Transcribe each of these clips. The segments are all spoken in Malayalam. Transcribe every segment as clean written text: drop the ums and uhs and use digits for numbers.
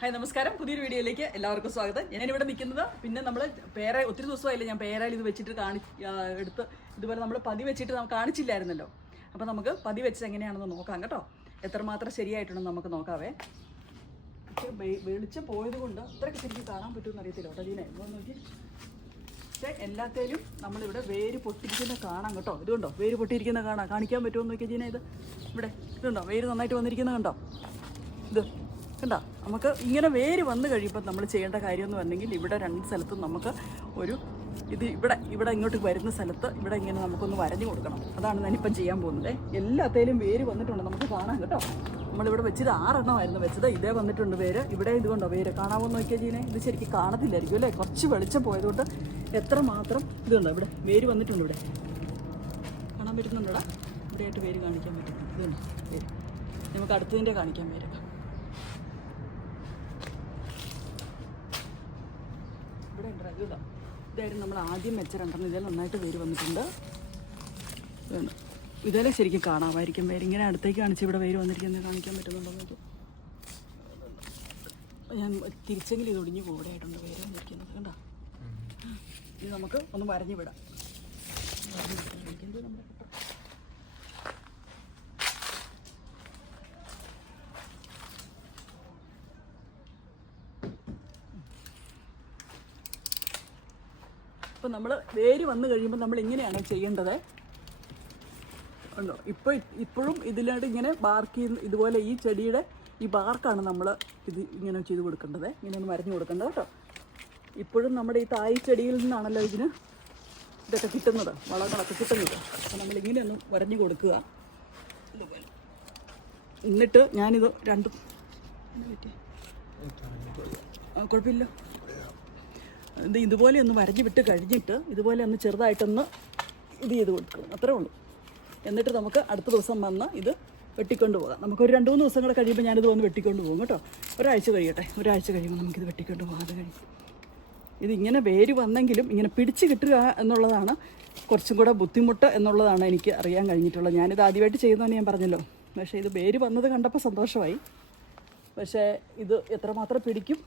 ഹായ് നമസ്കാരം, പുതിയൊരു വീഡിയോയിലേക്ക് എല്ലാവർക്കും സ്വാഗതം. ഞാനിവിടെ നിൽക്കുന്നത് പിന്നെ നമ്മൾ ഒത്തിരി ദിവസമായില്ല ഞാൻ പേരാൽ ഇത് വെച്ചിട്ട് എടുത്ത് ഇതുപോലെ നമ്മൾ പതി വെച്ചിട്ട് നമുക്ക് കാണിച്ചില്ലായിരുന്നല്ലോ. അപ്പോൾ നമുക്ക് പതി വെച്ചത് എങ്ങനെയാണെന്ന് നോക്കാം കേട്ടോ. എത്രമാത്രം ശരിയായിട്ടുണ്ടെന്ന് നമുക്ക് നോക്കാവേ. പക്ഷേ വെളിച്ചം പോയത് കൊണ്ട് അത്രയ്ക്ക് ശരിക്കും കാണാൻ പറ്റുമെന്ന് അറിയത്തില്ല കേട്ടോ. ജീനെ ഒന്ന് നോക്കി. പക്ഷേ എല്ലാത്തേലും നമ്മളിവിടെ വേര് പൊട്ടിയിരിക്കുന്ന കാണാം കേട്ടോ. ഇതുകൊണ്ടോ വേര് പൊട്ടിയിരിക്കുന്ന കാണിക്കാൻ പറ്റുമെന്ന് നോക്കിയാൽ ജീന. ഇത് ഇവിടെ ഇതുണ്ടോ വേര് നന്നായിട്ട് വന്നിരിക്കുന്നത് കണ്ടോ. ഇത് കണ്ടോ. നമുക്ക് ഇങ്ങനെ വേര് വന്നു കഴിയുമ്പോൾ നമ്മൾ ചെയ്യേണ്ട കാര്യമെന്ന് പറഞ്ഞെങ്കിൽ ഇവിടെ രണ്ട് സ്ഥലത്തും നമുക്ക് ഇവിടെ ഇങ്ങോട്ട് വരുന്ന സ്ഥലത്ത് ഇവിടെ ഇങ്ങനെ നമുക്കൊന്ന് വരഞ്ഞു കൊടുക്കണം. അതാണ് ഞാനിപ്പം ചെയ്യാൻ പോകുന്നത്. എല്ലാത്തേലും വേര് വന്നിട്ടുണ്ട്, നമുക്ക് കാണാം കേട്ടോ. നമ്മളിവിടെ വെച്ചത് 6 എണ്ണമായിരുന്നു വെച്ചത്. ഇതേ വന്നിട്ടുണ്ട് വേര്. ഇവിടെ ഇതുകൊണ്ടോ വേര് കാണാമെന്ന് നോക്കിയാൽ ജീനെ. ഇത് ശരിക്കും കാണത്തില്ലായിരിക്കും അല്ലേ, കുറച്ച് വെളിച്ചം പോയതുകൊണ്ട്. എത്രമാത്രം ഇതുണ്ടോ ഇവിടെ വേര് വന്നിട്ടുണ്ട്. ഇവിടെ കാണാൻ പറ്റുന്നുണ്ടോടാ. ഇവിടെയായിട്ട് വേര് കാണിക്കാൻ പറ്റും. ഇതുണ്ടോ വേര്. നമുക്ക് അടുത്തതിൻ്റെ കാണിക്കാൻ വേര്. ഇവിടെ ഉണ്ട്. ഇതായിരുന്നു നമ്മൾ ആദ്യം വെച്ച 2 ഇതിൽ നന്നായിട്ട് വേര് വന്നിട്ടുണ്ട്. ഇതെല്ലാം ശരിക്കും കാണാമായിരിക്കും വേര്. ഇങ്ങനെ അടുത്തേക്ക് കാണിച്ച് ഇവിടെ വേര് വന്നിരിക്കുന്നത് കാണിക്കാൻ പറ്റുന്നുണ്ടോ നോക്കി. ഞാൻ തിരിച്ചെങ്കിലും ഇത് ഒടിഞ്ഞ് കൂടെയായിട്ടുണ്ട് വേര് വന്നിരിക്കുന്നത് കണ്ടോ. ഇത് നമുക്ക് ഒന്ന് വരഞ്ഞു വിടാം. അപ്പോൾ നമ്മൾ വേര് വന്നു കഴിയുമ്പോൾ നമ്മൾ ഇങ്ങനെയാണ് ചെയ്യേണ്ടത്. ഉണ്ടോ ഇപ്പോഴും ഇതിലായിട്ട് ഇങ്ങനെ ബാർക്ക് ഇതുപോലെ ഈ ചെടിയുടെ ഈ ബാർക്കാണ് നമ്മൾ ഇത് ഇങ്ങനെ ചെയ്ത് കൊടുക്കേണ്ടത്. ഇങ്ങനെ ഒന്ന് മരഞ്ഞു കൊടുക്കേണ്ടത് കേട്ടോ. ഇപ്പോഴും നമ്മുടെ ഈ തായ് ചെടിയിൽ നിന്നാണല്ലോ ഇതൊക്കെ കിട്ടുന്നത്, വളങ്ങളൊക്കെ കിട്ടുന്നത്. അപ്പോൾ നമ്മളിങ്ങനെ ഒന്ന് വരഞ്ഞു കൊടുക്കുക ഇതുപോലെ. എന്നിട്ട് ഞാനിത് രണ്ടും കുഴപ്പമില്ല, ഇതുപോലെ ഒന്ന് വരഞ്ഞു വിട്ട് കഴിഞ്ഞിട്ട് ഇതുപോലെ ഒന്ന് ചെറുതായിട്ടൊന്ന് ഇത് ചെയ്ത് കൊടുക്കും, അത്രേ ഉള്ളൂ. എന്നിട്ട് നമുക്ക് അടുത്ത ദിവസം വന്ന് ഇത് വെട്ടിക്കൊണ്ട് പോകാം. നമുക്കൊരു 2-3 ദിവസം കൂടെ കഴിയുമ്പോൾ ഞാനിത് വന്ന് വെട്ടിക്കൊണ്ട് പോകും കേട്ടോ. ഒരാഴ്ച കഴിയട്ടെ. ഒരാഴ്ച കഴിയുമ്പോൾ നമുക്കിത് വെട്ടിക്കൊണ്ട് പോകാതെ കഴിയും. ഇതിങ്ങനെ വേര് വന്നെങ്കിലും ഇങ്ങനെ പിടിച്ച് കിട്ടുക എന്നുള്ളതാണ് കുറച്ചും കൂടെ ബുദ്ധിമുട്ട് എന്നുള്ളതാണ് എനിക്ക് അറിയാൻ കഴിഞ്ഞിട്ടുള്ളത്. ഞാനിത് ആദ്യമായിട്ട് ചെയ്യുന്നതെന്ന് ഞാൻ പറഞ്ഞല്ലോ. പക്ഷേ ഇത് വേര് വന്നത് കണ്ടപ്പോൾ സന്തോഷമായി. പക്ഷേ ഇത് എത്രമാത്രം പിടിക്കും,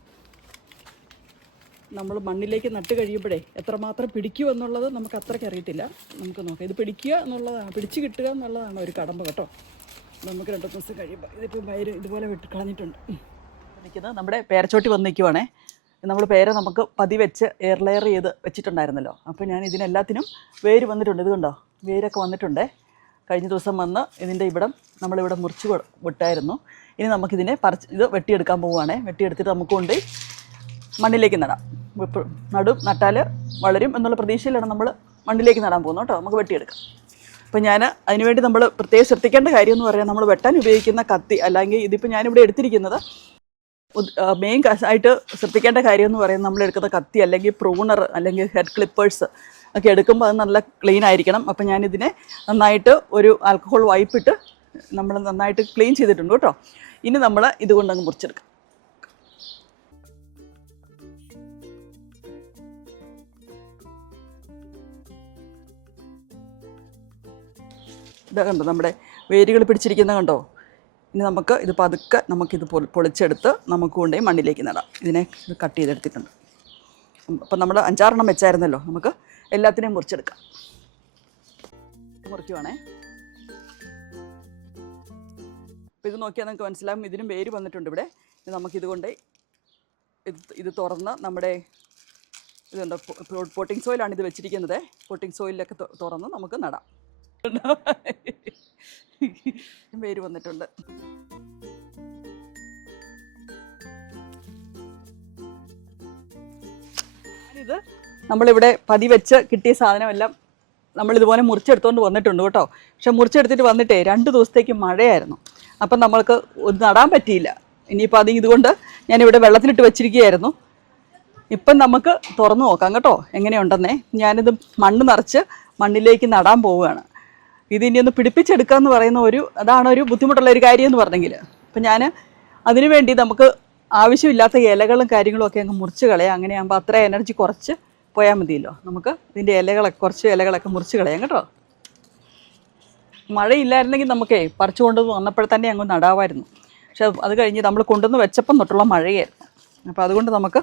നമ്മൾ മണ്ണിലേക്ക് നട്ട് കഴിയുമ്പോഴേ എത്രമാത്രം പിടിക്കുമെന്നുള്ളത് നമുക്ക് അത്രയ്ക്ക് അറിയത്തില്ല. നമുക്ക് നോക്കാം. ഇത് പിടിക്കുക എന്നുള്ളതാണ്, പിടിച്ച് കിട്ടുക എന്നുള്ളതാണ് ഒരു കടമ്പ കേട്ടോ. നമുക്ക് 2 ദിവസം കഴിയുമ്പോൾ ഇതിപ്പോൾ വയറ് ഇതുപോലെ കളഞ്ഞിട്ടുണ്ട്. നിൽക്കുന്നത് നമ്മുടെ പേരച്ചോട്ടി വന്ന് നിൽക്കുവാണേ. നമ്മൾ പേര നമുക്ക് പതി വെച്ച് എയർ ലെയർ ചെയ്ത് വെച്ചിട്ടുണ്ടായിരുന്നല്ലോ. അപ്പോൾ ഞാൻ ഇതിനെല്ലാത്തിനും വേര് വന്നിട്ടുണ്ട്. ഇത് കണ്ടോ വേരൊക്കെ വന്നിട്ടുണ്ട്. കഴിഞ്ഞ ദിവസം വന്ന് ഇതിൻ്റെ നമ്മളിവിടെ മുറിച്ച് വിട്ടായിരുന്നു. ഇനി നമുക്കിതിനെ ഇത് വെട്ടിയെടുക്കാൻ പോവുകയാണേ. വെട്ടിയെടുത്തിട്ട് നമുക്ക് കൊണ്ട് മണ്ണിലേക്ക് നടാം. നട്ടാൽ വളരും എന്നുള്ള പ്രതീക്ഷയിലാണ് നമ്മൾ മണ്ണിലേക്ക് നടാൻ പോകുന്നത് കേട്ടോ. നമുക്ക് വെട്ടിയെടുക്കാം. അപ്പോൾ ഞാൻ അതിനുവേണ്ടി നമ്മൾ പ്രത്യേകം ശ്രദ്ധിക്കേണ്ട കാര്യം എന്ന് പറയാൻ, നമ്മൾ വെട്ടാൻ ഉപയോഗിക്കുന്ന കത്തി, അല്ലെങ്കിൽ ഇതിപ്പോൾ ഞാനിവിടെ എടുത്തിരിക്കുന്നത് മെയിൻ ആയിട്ട് ശ്രദ്ധിക്കേണ്ട കാര്യം എന്ന് പറയുന്നത്, നമ്മൾ എടുക്കുന്ന കത്തി അല്ലെങ്കിൽ പ്രൂണർ അല്ലെങ്കിൽ ഹെഡ് ക്ലിപ്പേഴ്സ് ഒക്കെ എടുക്കുമ്പോൾ അത് നല്ല ക്ലീൻ ആയിരിക്കണം. അപ്പോൾ ഞാനിതിനെ നന്നായിട്ട് ഒരു ആൽക്കഹോൾ വൈപ്പിട്ട് നമ്മൾ നന്നായിട്ട് ക്ലീൻ ചെയ്തിട്ടുണ്ട് കേട്ടോ. ഇനി നമ്മൾ ഇതുകൊണ്ടങ്ങ് മുറിച്ചെടുക്കാം. ഇതാ കണ്ടോ നമ്മുടെ വേരുകൾ പിടിച്ചിരിക്കുന്നത് കണ്ടോ. ഇനി ഇത് പതുക്കെ നമുക്കിത് പൊളിച്ചെടുത്ത് നമുക്ക് കൊണ്ടുപോയി മണ്ണിലേക്ക് നടാം. ഇതിനെ കട്ട് ചെയ്തെടുത്തിട്ടുണ്ട്. അപ്പം നമ്മൾ 5-6 എണ്ണം വെച്ചായിരുന്നല്ലോ. നമുക്ക് എല്ലാത്തിനെയും മുറിച്ചെടുക്കാം. മുറിക്കുവാണേ. അപ്പോൾ ഇത് നോക്കിയാൽ നമുക്ക് മനസ്സിലാകും ഇതിനും വേര് വന്നിട്ടുണ്ട് ഇവിടെ. നമുക്കിത് കൊണ്ട് ഇത് തുറന്ന് നമ്മുടെ ഇതുണ്ട് പോട്ടിംഗ് സോയിലാണ് ഇത് വെച്ചിരിക്കുന്നത്. പോട്ടിംഗ് സോയിലൊക്കെ തുറന്ന് നമുക്ക് നടാം. വേര് വന്നിട്ടുണ്ട്. ഇത് നമ്മളിവിടെ പതി വെച്ച് കിട്ടിയ സാധനമെല്ലാം നമ്മളിതുപോലെ മുറിച്ചെടുത്തുകൊണ്ട് വന്നിട്ടുണ്ട് കേട്ടോ. പക്ഷെ മുറിച്ചെടുത്തിട്ട് വന്നിട്ടേ 2 ദിവസത്തേക്ക് മഴയായിരുന്നു. അപ്പം നമ്മൾക്ക് നടാൻ പറ്റിയില്ല. ഇനിയിപ്പോൾ ഇതുകൊണ്ട് ഞാനിവിടെ വെള്ളത്തിലിട്ട് വെച്ചിരിക്കുകയായിരുന്നു. ഇപ്പം നമുക്ക് തുറന്നു നോക്കാം കേട്ടോ എങ്ങനെയുണ്ടെന്നേ. ഞാനിത് മണ്ണ് നിറച്ച് മണ്ണിലേക്ക് നടാൻ പോവുകയാണ്. ഇതിനി ഒന്ന് പിടിപ്പിച്ചെടുക്കുക എന്ന് പറയുന്ന അതാണ് ഒരു ബുദ്ധിമുട്ടുള്ള ഒരു കാര്യം എന്ന് പറഞ്ഞെങ്കിൽ. അപ്പം ഞാൻ അതിനു വേണ്ടി നമുക്ക് ആവശ്യമില്ലാത്ത ഇലകളും കാര്യങ്ങളും ഒക്കെ അങ്ങ് മുറിച്ച് കളയാം. അങ്ങനെയാകുമ്പോൾ അത്ര എനർജി കുറച്ച് പോയാൽ മതിയല്ലോ. നമുക്ക് ഇതിൻ്റെ കുറച്ച് ഇലകളൊക്കെ മുറിച്ച് കളയാം കേട്ടോ. മഴയില്ലായിരുന്നെങ്കിൽ നമുക്കേ പറിച്ചു കൊണ്ട് വന്നപ്പോൾ തന്നെ അങ്ങ് നടാമായിരുന്നു. പക്ഷെ അത് കഴിഞ്ഞ് നമ്മൾ കൊണ്ടുവന്ന് വെച്ചപ്പം തൊട്ടുള്ള മഴയായിരുന്നു. അപ്പോൾ അതുകൊണ്ട് നമുക്ക്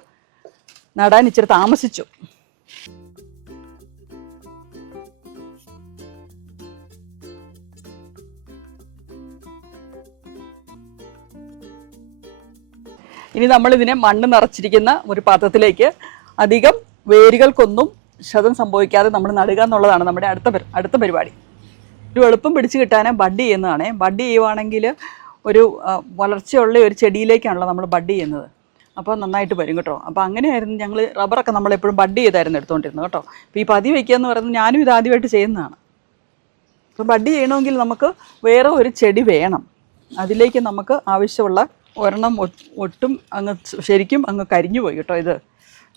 നടാൻ ഇച്ചിരി താമസിച്ചു. ഇനി നമ്മളിതിനെ മണ്ണ് നിറച്ചിരിക്കുന്ന ഒരു പാത്രത്തിലേക്ക് അധികം വേരുകൾക്കൊന്നും ക്ഷതം സംഭവിക്കാതെ നമ്മൾ നടുക എന്നുള്ളതാണ് നമ്മുടെ അടുത്ത പരിപാടി. ഒരു എളുപ്പം പിടിച്ച് കിട്ടാൻ ബഡ് ചെയ്യുന്നതാണ്. ബഡ് ചെയ്യുവാണെങ്കിൽ ഒരു വളർച്ചയുള്ള ഒരു ചെടിയിലേക്കാണല്ലോ നമ്മൾ ബഡ് ചെയ്യുന്നത്. അപ്പോൾ നന്നായിട്ട് വരും കേട്ടോ. അപ്പോൾ അങ്ങനെയായിരുന്നു ഞങ്ങൾ റബ്ബറൊക്കെ നമ്മളെപ്പോഴും ബഡ് ചെയ്തായിരുന്നു എടുത്തുകൊണ്ടിരുന്നത് കേട്ടോ. അപ്പോൾ ഈ പതി വയ്ക്കുക എന്ന് പറയുന്നത് ഞാനും ഇത് ആദ്യമായിട്ട് ചെയ്യുന്നതാണ്. അപ്പോൾ ബഡ് ചെയ്യണമെങ്കിൽ നമുക്ക് വേറെ ഒരു ചെടി വേണം. അതിലേക്ക് നമുക്ക് ആവശ്യമുള്ള ഒരെണ്ണം ഒട്ടും അങ്ങ് ശരിക്കും അങ്ങ് കരിഞ്ഞു പോയി കേട്ടോ. ഇത്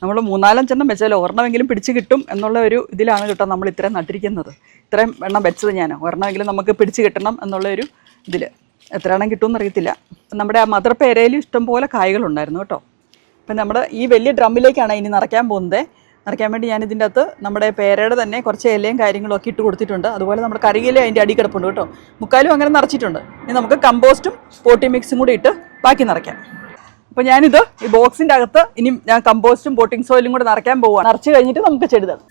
നമ്മൾ 3-4 വെച്ചാൽ ഒരെണ്ണമെങ്കിലും പിടിച്ച് കിട്ടും എന്നുള്ള ഒരു ഇതിലാണ് കേട്ടോ നമ്മൾ ഇത്രയും നട്ടിരിക്കുന്നത്. ഇത്രയും എണ്ണം വെച്ചത് ഞാൻ. ഒരെണ്ണമെങ്കിലും നമുക്ക് പിടിച്ച് കിട്ടണം എന്നുള്ള ഒരു ഇതിൽ. എത്ര എണ്ണം കിട്ടുമെന്ന് അറിയത്തില്ല. നമ്മുടെ ആ മദർ പേരയിൽ ഇഷ്ടംപോലെ കായ്കളുണ്ടായിരുന്നു കേട്ടോ. അപ്പം നമ്മുടെ ഈ വലിയ ഡ്രമ്മിലേക്കാണ് ഇനി നിറയ്ക്കാൻ പോകുന്നത്. നിറയ്ക്കാൻ വേണ്ടി ഞാൻ ഇതിൻ്റെ അകത്ത് നമ്മുടെ പേരയുടെ തന്നെ കുറച്ച് ഇലയും കാര്യങ്ങളും ഒക്കെ ഇട്ട് കൊടുത്തിട്ടുണ്ട്. അതുപോലെ നമ്മുടെ കറിയില അതിൻ്റെ അടി കിടപ്പുണ്ട് കേട്ടോ. മുക്കാലും അങ്ങനെ നിറച്ചിട്ടുണ്ട്. ഇനി നമുക്ക് കമ്പോസ്റ്റും പോട്ടി മിക്സും കൂടി ഇട്ട് ബാക്കി നിറയ്ക്കാം. അപ്പോൾ ഞാനിത് ഈ ബോക്സിൻ്റെ അകത്ത് ഇനി ഞാൻ കമ്പോസ്റ്റും പോട്ടിംഗ് സോയിലും കൂടെ നിറയ്ക്കാൻ പോവുകയാണ്. നിറച്ച് കഴിഞ്ഞിട്ട് നമുക്ക് ചെടി തരാം.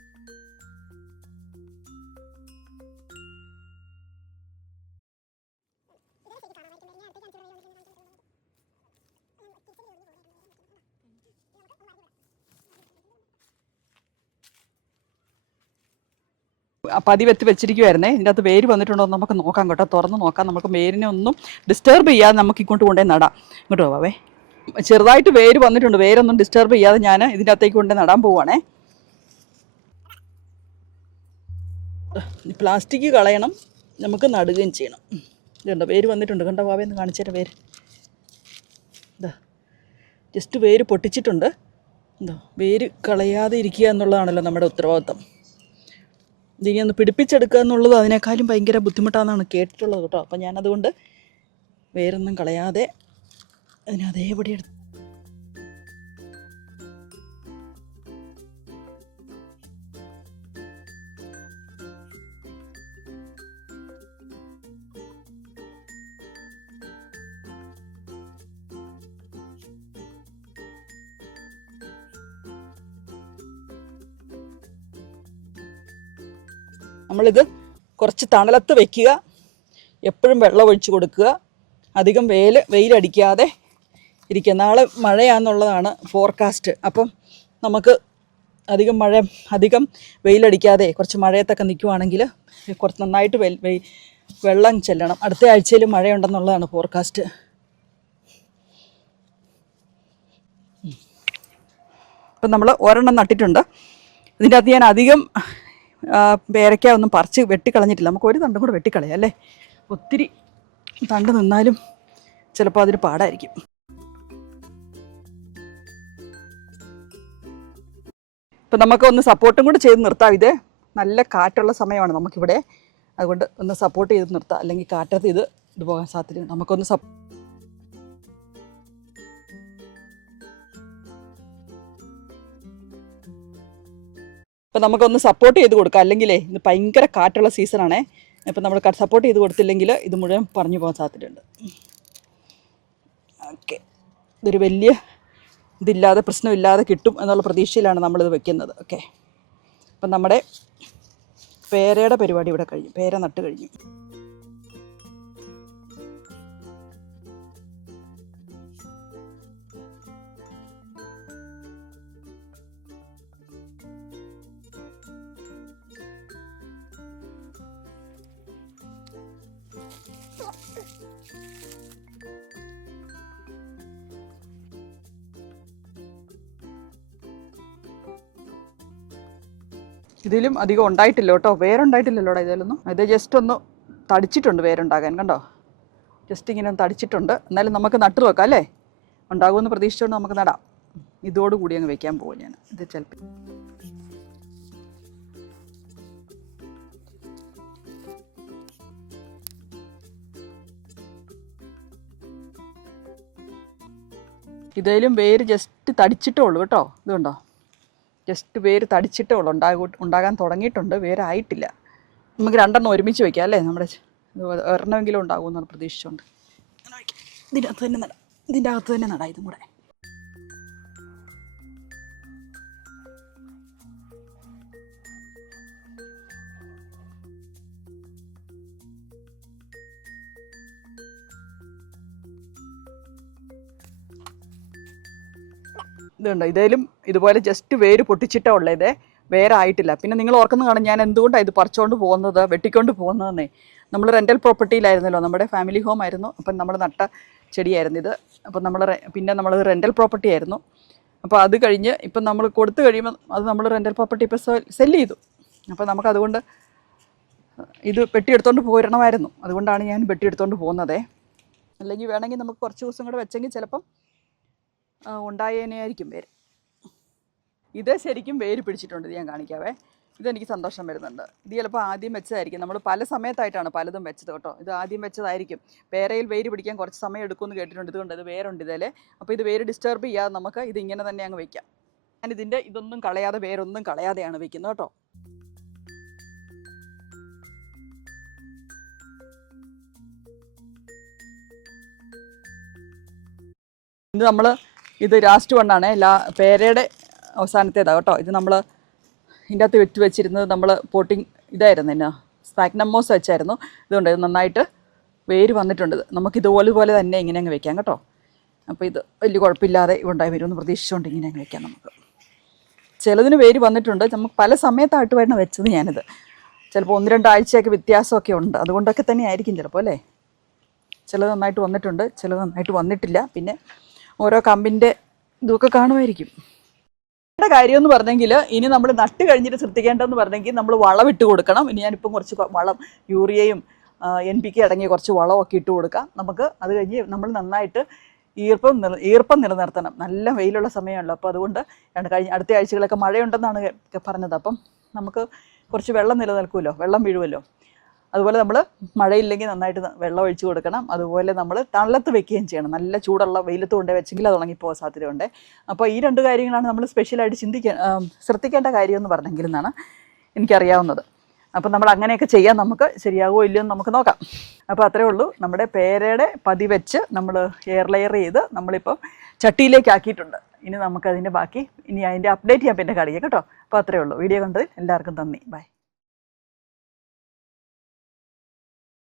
പതി വെച്ചിരിക്കുമായിരുന്നേ. ഇതിൻ്റെ അകത്ത് വേര് വന്നിട്ടുണ്ടോ എന്ന് നമുക്ക് നോക്കാം കേട്ടോ. തുറന്ന് നോക്കാം. നമുക്ക് വേരിനെ ഒന്നും ഡിസ്റ്റർബ് ചെയ്യാതെ നമുക്ക് ഇങ്ങോട്ട് കൊണ്ടുപോയി നടാം. ഇങ്ങോട്ട് പോവാവേ. ചെറുതായിട്ട് വേര് വന്നിട്ടുണ്ട്. വേരൊന്നും ഡിസ്റ്റർബ് ചെയ്യാതെ ഞാൻ ഇതിൻ്റെ അകത്തേക്ക് കൊണ്ടുപോയി നടാൻ പോവുകയാണേ. പ്ലാസ്റ്റിക് കളയണം, നമുക്ക് നടുകയും ചെയ്യണം. ഇതുണ്ടോ വേര് വന്നിട്ടുണ്ട്. കണ്ടോ വാവയെന്ന് കാണിച്ചേരാം. വേര് ഇതാ ജസ്റ്റ് വേര് പൊട്ടിച്ചിട്ടുണ്ട്. എന്തോ വേര് കളയാതെ ഇരിക്കുക എന്നുള്ളതാണല്ലോ നമ്മുടെ ഉത്തരവാദിത്വം. ഇതിനി ഒന്ന് പിടിപ്പിച്ചെടുക്കുക എന്നുള്ളത് അതിനേക്കാളും ഭയങ്കര ബുദ്ധിമുട്ടാണെന്നാണ് കേട്ടിട്ടുള്ളത് കേട്ടോ. അപ്പം ഞാനതുകൊണ്ട് വേരൊന്നും കളയാതെ അതിനെ അതേപടി എടുത്ത് നമ്മളിത് കുറച്ച് തണലത്ത് വയ്ക്കുക. എപ്പോഴും വെള്ളം ഒഴിച്ച് കൊടുക്കുക. അധികം വെയിലടിക്കാതെ ഇരിക്കുക. നാളെ മഴയാണെന്നുള്ളതാണ് ഫോർകാസ്റ്റ്. അപ്പം നമുക്ക് അധികം വെയിലടിക്കാതെ കുറച്ച് മഴയത്തൊക്കെ നിൽക്കുവാണെങ്കിൽ കുറച്ച് നന്നായിട്ട് വെള്ളം ചെല്ലണം. അടുത്ത ആഴ്ചയിൽ മഴയുണ്ടെന്നുള്ളതാണ് ഫോർകാസ്റ്റ്. ഇപ്പം നമ്മൾ ഒരെണ്ണം നട്ടിട്ടുണ്ട്. ഇതിൻ്റെ അകത്ത് ഞാൻ അധികം പേരയ്ക്ക ഒന്നും പറിച്ച് വെട്ടിക്കളഞ്ഞിട്ടില്ല. നമുക്ക് ഒരു തണ്ടും കൂടെ വെട്ടിക്കളയാം അല്ലേ. ഒത്തിരി തണ്ട് നിന്നാലും ചിലപ്പോൾ അതിന് പാടായിരിക്കും. ഇപ്പം നമുക്ക് ഒന്ന് സപ്പോർട്ടും കൂടെ ചെയ്ത് നിർത്താം. ഇത് നല്ല കാറ്റുള്ള സമയമാണ് നമുക്കിവിടെ. അതുകൊണ്ട് ഒന്ന് സപ്പോർട്ട് ചെയ്ത് നിർത്താം. അല്ലെങ്കിൽ കാറ്റത്ത് ഇത് പോകാൻ സാധ്യതയുണ്ട്. നമുക്കൊന്ന് ഇപ്പം നമുക്കൊന്ന് സപ്പോർട്ട് ചെയ്ത് കൊടുക്കാം. അല്ലെങ്കിലേ ഇത് ഭയങ്കര കാറ്റുള്ള സീസണാണേ. ഇപ്പം നമ്മൾ സപ്പോർട്ട് ചെയ്ത് കൊടുത്തില്ലെങ്കിൽ ഇത് മുഴുവൻ പറഞ്ഞു പോകാൻ സാധ്യതയുണ്ട്. ഓക്കെ, ഇതൊരു വലിയ ഇതില്ലാതെ പ്രശ്നമില്ലാതെ കിട്ടും എന്നുള്ള പ്രതീക്ഷയിലാണ് നമ്മളിത് വെക്കുന്നത്. ഓക്കെ, അപ്പം നമ്മുടെ പേരയുടെ പരിപാടി ഇവിടെ കഴിഞ്ഞു. പേര നട്ട് കഴിഞ്ഞു. ഇതിലും അധികം ഉണ്ടായിട്ടില്ല കേട്ടോ. വേരുണ്ടായിട്ടില്ലല്ലോടാ ഇതിലൊന്നും. ഇത് ജസ്റ്റ് ഒന്ന് തടിച്ചിട്ടുണ്ട് വേരുണ്ടാകാൻ. കണ്ടോ, ജസ്റ്റ് ഇങ്ങനെ ഒന്ന് തടിച്ചിട്ടുണ്ട്. എന്നാലും നമുക്ക് നട്ടു വെക്കാം അല്ലേ. ഉണ്ടാകുമെന്ന് പ്രതീക്ഷിച്ചുകൊണ്ട് നമുക്ക് നടാം. ഇതോടുകൂടി അങ്ങ് വെക്കാൻ പോകും ഞാൻ. ഇത് ചിലപ്പോൾ ഇതിലും വേര് ജസ്റ്റ് തടിച്ചിട്ടേ ഉള്ളൂ കേട്ടോ. ഇതുണ്ടോ, ജസ്റ്റ് വേര് തടിച്ചിട്ടേ ഉള്ളൂ. ഉണ്ടാകാൻ തുടങ്ങിയിട്ടുണ്ട്, വേരായിട്ടില്ല. നമുക്ക് രണ്ടെണ്ണം ഒരുമിച്ച് വയ്ക്കാം അല്ലേ. നമ്മുടെ ഒരെണ്ണമെങ്കിലും ഉണ്ടാകുമെന്നാണ് പ്രതീക്ഷിച്ചുകൊണ്ട് ഇതിൻ്റെ അകത്ത് തന്നെ നടാം. ഇതും കൂടെ ഇതുണ്ട്, ഇതേലും ഇതുപോലെ ജസ്റ്റ് വേര് പൊട്ടിച്ചിട്ടേ ഉള്ളേ, ഇതേ വേറെ ആയിട്ടില്ല. പിന്നെ നിങ്ങൾ ഓർക്കുന്ന കാണും ഞാൻ എന്തുകൊണ്ടാണ് ഇത് പറിച്ചുകൊണ്ട് പോകുന്നത്, വെട്ടിക്കൊണ്ട് പോകുന്നതെന്നേ. നമ്മൾ റെൻ്റൽ പ്രോപ്പർട്ടിയിലായിരുന്നല്ലോ, നമ്മുടെ ഫാമിലി ഹോം ആയിരുന്നു. അപ്പം നമ്മൾ നട്ട ചെടിയായിരുന്നു ഇത്. അപ്പം പിന്നെ നമ്മൾ റെൻ്റൽ പ്രോപ്പർട്ടി ആയിരുന്നു. അപ്പോൾ അത് കഴിഞ്ഞ് ഇപ്പം നമ്മൾ കൊടുത്തു കഴിയുമ്പോൾ അത് നമ്മൾ റെൻ്റൽ പ്രോപ്പർട്ടി ഇപ്പോൾ സെല്ല് ചെയ്തു. അപ്പോൾ നമുക്കതുകൊണ്ട് ഇത് വെട്ടിയെടുത്തോണ്ട് പോരണമായിരുന്നു. അതുകൊണ്ടാണ് ഞാൻ വെട്ടിയെടുത്തോണ്ട് പോകുന്നതേ. അല്ലെങ്കിൽ വേണമെങ്കിൽ നമുക്ക് കുറച്ച് ദിവസം കൂടെ വെച്ചെങ്കിൽ ചിലപ്പം ഉണ്ടായേനെയായിരിക്കും വേര്. ഇത് ശരിക്കും വേര് പിടിച്ചിട്ടുണ്ട്, ഇത് ഞാൻ കാണിക്കാവേ. ഇതെനിക്ക് സന്തോഷം വരുന്നുണ്ട്. ഇത് ചിലപ്പോൾ ആദ്യം വെച്ചതായിരിക്കും, നമ്മൾ പല സമയത്തായിട്ടാണ് പലതും വെച്ചത് കേട്ടോ. ഇത് ആദ്യം വെച്ചതായിരിക്കും. പേരയിൽ വേര് പിടിക്കാൻ കുറച്ച് സമയം എടുക്കുമെന്ന് കേട്ടിട്ടുണ്ട്. ഇതുകൊണ്ട് ഇത് വേരുണ്ട് ഇതിൽ. അപ്പോൾ ഇത് വേര് ഡിസ്റ്റർബ് ചെയ്യാതെ നമുക്ക് ഇത് ഇങ്ങനെ തന്നെ അങ്ങ് വെക്കാം. ഞാനിതിൻ്റെ ഇതൊന്നും കളയാതെ, വേരൊന്നും കളയാതെയാണ് വെക്കുന്നത് കേട്ടോ. ഇത് ലാസ്റ്റ് വണ്ണാണ്, പേരയുടെ അവസാനത്തേതാണ് കേട്ടോ. ഇത് നമ്മൾ ഇതിൻ്റെ അകത്ത് വെച്ചിരുന്നത് നമ്മൾ പോട്ടിങ് ഇതായിരുന്നു, എന്നാ സ്പാഗ്നമോസ് വെച്ചായിരുന്നു. ഇതുകൊണ്ട് ഇത് നന്നായിട്ട് വേര് വന്നിട്ടുണ്ട്. നമുക്കിതുപോലെ തന്നെ ഇങ്ങനെ അങ്ങ് വെക്കാം കേട്ടോ. അപ്പോൾ ഇത് വലിയ കുഴപ്പമില്ലാതെ ഉണ്ടായി വരുമെന്ന് പ്രതീക്ഷിച്ചുകൊണ്ട് ഇങ്ങനെ അങ്ങ് വെക്കാം നമുക്ക്. ചിലതിന് വേര് വന്നിട്ടുണ്ട്. നമുക്ക് പല സമയത്തായിട്ട് വേണം വെച്ചത് ഞാനിത്. ചിലപ്പോൾ 1-2 ആഴ്ചയൊക്കെ വ്യത്യാസമൊക്കെ ഉണ്ട്. അതുകൊണ്ടൊക്കെ തന്നെ ആയിരിക്കും ചിലപ്പോൾ അല്ലേ. ചിലത് നന്നായിട്ട് വന്നിട്ടുണ്ട്, ചിലത് നന്നായിട്ട് വന്നിട്ടില്ല. പിന്നെ ഓരോ കമ്പിൻ്റെ ഇതൊക്കെ കാണുമായിരിക്കും. കാര്യമെന്ന് പറഞ്ഞെങ്കിൽ ഇനി നമ്മൾ നട്ട് കഴിഞ്ഞിട്ട് ശ്രദ്ധിക്കേണ്ടതെന്ന് പറഞ്ഞെങ്കിൽ നമ്മൾ വളം ഇട്ട് കൊടുക്കണം. ഇനി ഞാനിപ്പം കുറച്ച് വളം, യൂറിയയും NPK അടങ്ങിയ കുറച്ച് വളമൊക്കെ ഇട്ട് കൊടുക്കാം നമുക്ക്. അത് കഴിഞ്ഞ് നമ്മൾ നന്നായിട്ട് ഈർപ്പം നിലനിർത്തണം. നല്ല വെയിലുള്ള സമയമുള്ളൂ. അപ്പോൾ അതുകൊണ്ട് അടുത്ത ആഴ്ചകളൊക്കെ മഴയുണ്ടെന്നാണ് പറഞ്ഞത്. അപ്പം നമുക്ക് കുറച്ച് വെള്ളം നിലനിൽക്കുമല്ലോ, വെള്ളം വീഴുമല്ലോ. അതുപോലെ നമ്മൾ മഴയില്ലെങ്കിൽ നന്നായിട്ട് വെള്ളം ഒഴിച്ച് കൊടുക്കണം. അതുപോലെ നമ്മൾ തണലത്ത് വെക്കുകയും ചെയ്യണം. നല്ല ചൂടുള്ള വെയിലത്ത് കൊണ്ടേ വെച്ചെങ്കിൽ അത് ഉണങ്ങിപ്പോകാൻ സാധ്യതയുണ്ട്. അപ്പോൾ ഈ 2 കാര്യങ്ങളാണ് നമ്മൾ സ്പെഷ്യലായിട്ട് ശ്രദ്ധിക്കേണ്ട കാര്യമെന്ന് പറഞ്ഞെങ്കിൽ എന്നാണ് എനിക്കറിയാവുന്നത്. അപ്പം നമ്മൾ അങ്ങനെയൊക്കെ ചെയ്യാൻ നമുക്ക് ശരിയാകുമോ ഇല്ലയോ എന്ന് നമുക്ക് നോക്കാം. അപ്പോൾ അത്രയേ ഉള്ളൂ. നമ്മുടെ പേരയുടെ പതി വെച്ച് നമ്മൾ എയർ ലെയർ ചെയ്ത് നമ്മളിപ്പം ചട്ടിയിലേക്ക് ആക്കിയിട്ടുണ്ട്. ഇനി നമുക്കതിൻ്റെ ബാക്കി അതിൻ്റെ അപ്ഡേറ്റ് ഞാൻ പിന്നെ കാണിക്കാം കേട്ടോ. അപ്പോൾ അത്രയേ ഉള്ളൂ. വീഡിയോ കണ്ടതിൽ എല്ലാവർക്കും നന്ദി. ബൈ.